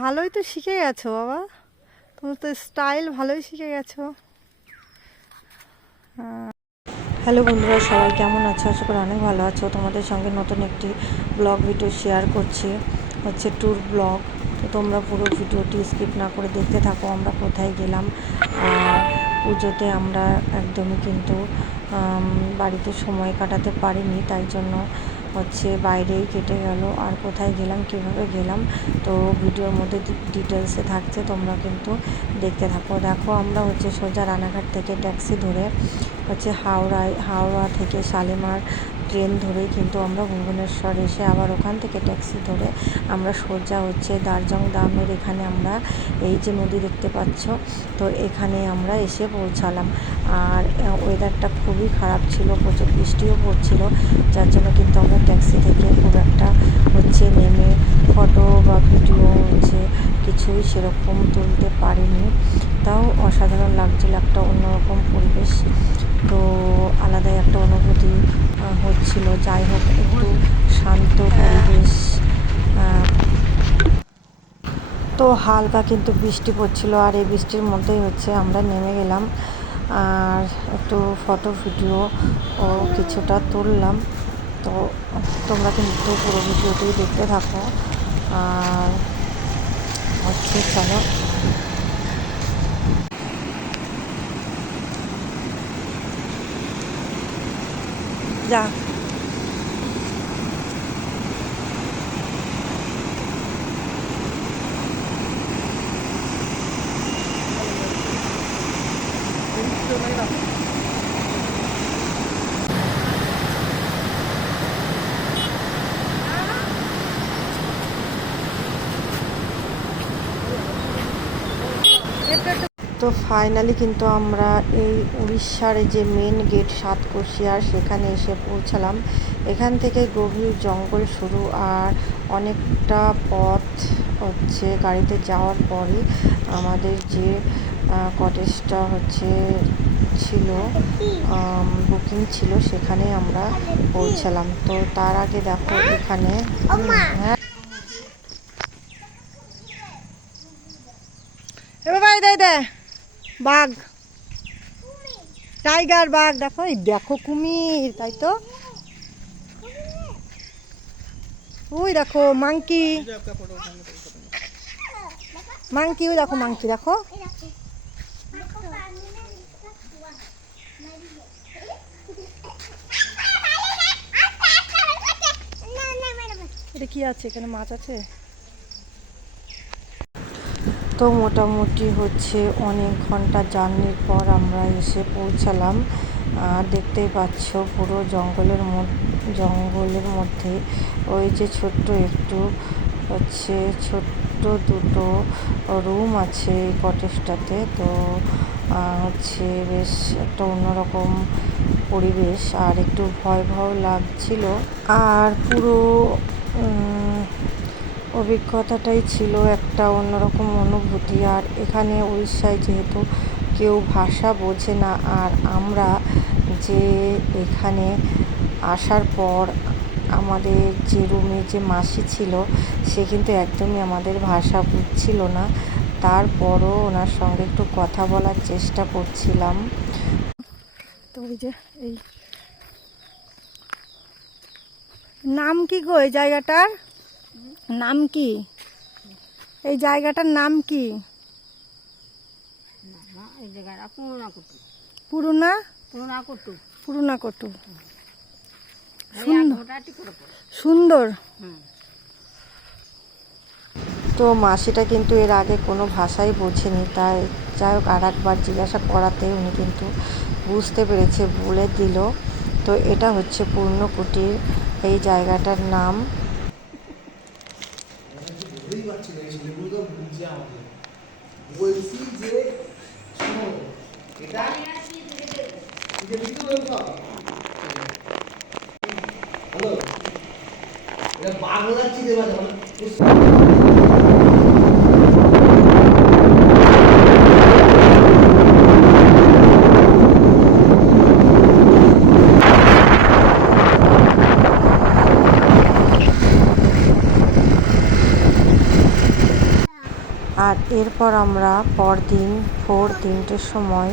ভালোই তো শিখে গেছো, বাবা। তুমি তো স্টাইল ভালোই শিখে গেছো। হ্যালো বন্ধুরা, সবাই কেমন আছো? আশা করি অনেক ভালো আছো। তোমাদের সঙ্গে নতুন একটি ব্লগ ভিডিও শেয়ার করছি। হচ্ছে ট্যুর ব্লগ তো তোমরা পুরো ভিডিওটি স্কিপ না করে দেখতে থাকো, আমরা কোথায় গেলাম। পুজোতে আমরা একদমই কিন্তু বাড়িতে সময় কাটাতে পারিনি, তাই জন্য হচ্ছে বাইরেই কেটে গেল, আর কোথায় গেলাম, কীভাবে গেলাম, তো ভিডিওর মধ্যে ডিটেলসে থাকছে, তোমরা কিন্তু দেখতে থাকো। দেখো, আমরা হচ্ছে সোজা রানাঘাট থেকে ট্যাক্সি ধরে হচ্ছে হাওড়ায়, হাওড়া থেকে শালিমার ট্রেন ধরেই কিন্তু আমরা ভুবনেশ্বর এসে আবার ওখান থেকে ট্যাক্সি ধরে আমরা সোজা হচ্ছে দারজং দামের এখানে আমরা এই যে নদী দেখতে পাচ্ছ, তো এখানে আমরা এসে পৌঁছালাম। আর ওয়েদারটা খুবই খারাপ ছিল, প্রচুর বৃষ্টিও পড়ছিল, যার জন্য কিন্তু আমরা ট্যাক্সি থেকে খুব একটা হচ্ছে নেমে ফটো বা ভিডিও হচ্ছে কিছুই সেরকম তুলতে পারিনি। তাও অসাধারণ লাগছিল একটা অন্যরকম পরিবেশ। তো আলাদাই একটা অনুভূতি হচ্ছিল। যাই হোক, একটু শান্ত পরিবেশ তো হালকা কিন্তু বৃষ্টি পড়ছিল আর এই বৃষ্টির মধ্যেই হচ্ছে আমরা নেমে গেলাম আর একটু ফটো ভিডিও ও কিছুটা তুললাম। তো তোমরা কিন্তু পুরো ভিডিওটি দেখতে থাকো। আর হচ্ছে চলো। যা তো ফাইনালি কিন্তু আমরা এই উড়িষ্যার যে মেন গেট সাতকোশিয়ার সেখানে এসে পৌঁছালাম। এখান থেকে গভীর জঙ্গল শুরু আর অনেকটা পথ হচ্ছে গাড়িতে যাওয়ার পরে আমাদের যে কটেজটা হচ্ছে ছিল বুকিং ছিল সেখানে আমরা পৌঁছালাম। তো তার আগে দেখো এখানে হ্যাঁ। এবার ভাই দে দে। বাঘ। টাইগার বাঘ, দেখো, এই দেখো কুমির, তাই তো? ওই দেখো মাংকি। মাংকি, ওই দেখো মাংকি, দেখো। এটা কি আছে? এখানে মাছ আছে? তো মোটামুটি হচ্ছে অনেক ঘণ্টা জার্নির পর আমরা এসে পৌঁছালাম। আর দেখতেই পাচ্ছ পুরো জঙ্গলের জঙ্গলের মধ্যে ওই যে ছোট্ট একটু হচ্ছে ছোট্ট দুটো রুম আছে এই কটেজটাতে। তো হচ্ছে বেশ একটা অন্যরকম পরিবেশ আর একটু ভয় ভয় লাগছিল। আর পুরো অভিজ্ঞতাটাই ছিল একটা অন্যরকম অনুভূতি। আর এখানে উড়িষ্যায় যেহেতু কেউ ভাষা বোঝে না, আর আমরা যে এখানে আসার পর আমাদের যে রুমে যে মাসি ছিল, সে কিন্তু একদমই আমাদের ভাষা বুঝছিল না। তারপরও ওনার সঙ্গে একটু কথা বলার চেষ্টা করছিলাম। তো ওই যে এই নাম কি গো এই জায়গাটার? নাম কি? এই জায়গাটার নাম কি? পুরোনা পুরোনা? কটু। সুন্দর। তো মাসিটা কিন্তু এর আগে কোনো ভাষাই বোঝেনি তাই যাই হোক আর একবার জিজ্ঞাসা করাতে উনি কিন্তু বুঝতে পেরেছে বলে দিল। তো এটা হচ্ছে পূর্ণকুটির এই জায়গাটার নাম। বুঝতেই পারছি না এই ছেলেগুলো তো বুঝছে আমাকে বলছি যে শোনো এটা এটা দিতে হ্যালো এটা বাংলা চিনে বাজে মানে আর এরপর আমরা পরদিন ভোর তিনটের সময়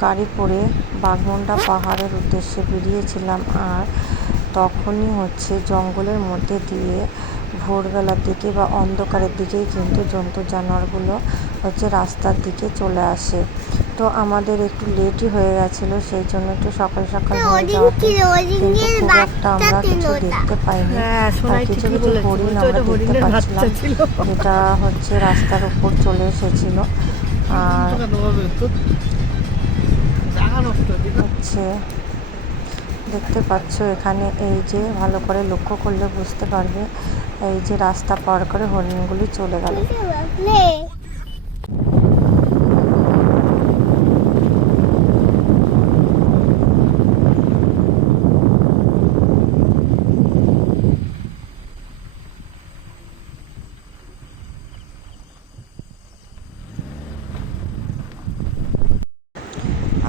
গাড়ি করে বাঘমুন্ডা পাহাড়ের উদ্দেশ্যে বেরিয়েছিলাম আর তখনই হচ্ছে জঙ্গলের মধ্যে দিয়ে ভোরবেলার দিকে বা অন্ধকারের দিকেই কিন্তু জন্তু জানোয়ারগুলো হচ্ছে রাস্তার দিকে চলে আসে। তো আমাদের একটু লেটই হয়ে গেছিল সেই জন্য একটু সকাল সকাল হয়ে যাওয়াতে কিন্তু খুব একটা আমরা কিছু দেখতে পাইনি। হ্যাঁ, আর কিছু কিছু হরিণ আমরা দেখতে পাচ্ছিলাম। ছিল। যেটা হচ্ছে রাস্তার উপর চলে এসেছিল। আর হচ্ছে দেখতে পাচ্ছ এখানে এই যে ভালো করে লক্ষ্য করলে বুঝতে পারবে এই যে রাস্তা পার করে হরিণগুলি চলে গেল।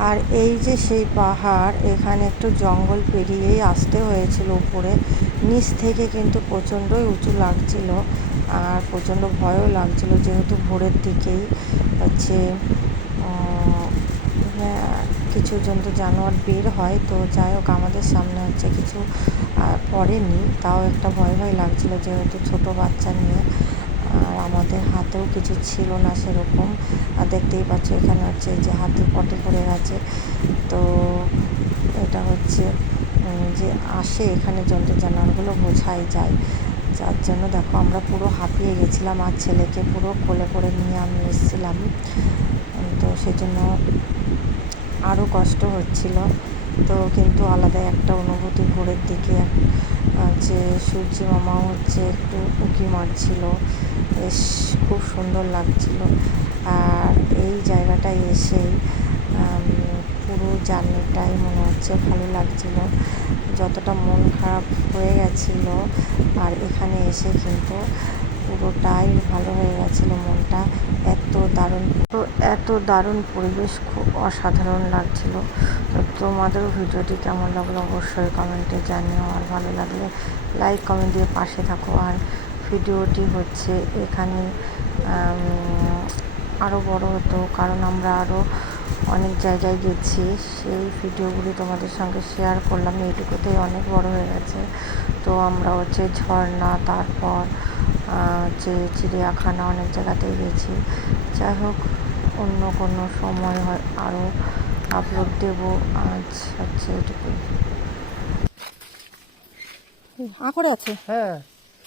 আর এই যে সেই পাহাড় এখানে একটু জঙ্গল পেরিয়েই আসতে হয়েছিল উপরে। নিচ থেকে কিন্তু প্রচণ্ডই উঁচু লাগছিল আর প্রচণ্ড ভয়ও লাগছিল যেহেতু ভোরের দিকেই। হচ্ছে হ্যাঁ, কিছু জন্তু জানোয়ার বের হয় তো যাই হোক আমাদের সামনে হচ্ছে কিছু পড়েনি। তাও একটা ভয় ভয় লাগছিল যেহেতু ছোট বাচ্চা নিয়ে। আর আমাদের হাতেও কিছু ছিল না সেরকম। আর দেখতেই পাচ্ছ এখানে হচ্ছে যে হাতি পটে পড়ে গেছে। তো এটা হচ্ছে যে আসে এখানে জন্তু জানোয়ারগুলো বোঝাই যায়। যার জন্য দেখো আমরা পুরো হাঁপিয়ে গেছিলাম আর ছেলেকে পুরো কোলে করে নিয়ে আমি এসেছিলাম। তো সেই জন্য আরও কষ্ট হচ্ছিল। তো কিন্তু আলাদা একটা অনুভূতি ভোরের দিকে যে সূর্যি মামা হচ্ছে একটু উঁকি মারছিল। বেশ খুব সুন্দর লাগছিল। আর এই জায়গাটায় এসেই পুরো জার্নিটাই মনে হচ্ছে ভালো লাগছিল। যতটা মন খারাপ হয়ে গেছিল, আর এখানে এসে কিন্তু পুরোটাই ভালো হয়ে গেছিল মনটা। এত দারুণ এত দারুণ পরিবেশ, খুব অসাধারণ লাগছিল। তো তোমাদেরও ভিডিওটি কেমন লাগল অবশ্যই কমেন্টে জানিও, আর ভালো লাগলে লাইক কমেন্ট দিয়ে পাশে থাকো। আর ভিডিওটি হচ্ছে এখানে আরও বড় হতো, কারণ আমরা আরও অনেক জায়গায় গেছি। সেই ভিডিওগুলি তোমাদের সঙ্গে শেয়ার করলাম, এইটুকুতেই অনেক বড় হয়ে গেছে। তো আমরা হচ্ছে ঝর্ণা, তারপর যে চিড়িয়াখানা অনেক জায়গাতেই গেছি। যাই হোক অন্য কোনো সময় হয় আরও আপলোড দেবো। আজ হচ্ছে এটুকুই। আ করে আছে? হ্যাঁ।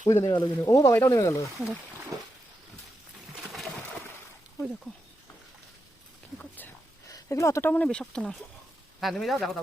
ওইটা নেমে গেল ও বাবা এটাও নেমে গেল। ওই দেখো। কি করছে? এগুলো অতটা মনে বিষাক্ত না। হ্যাঁ নেমে যাও দেখো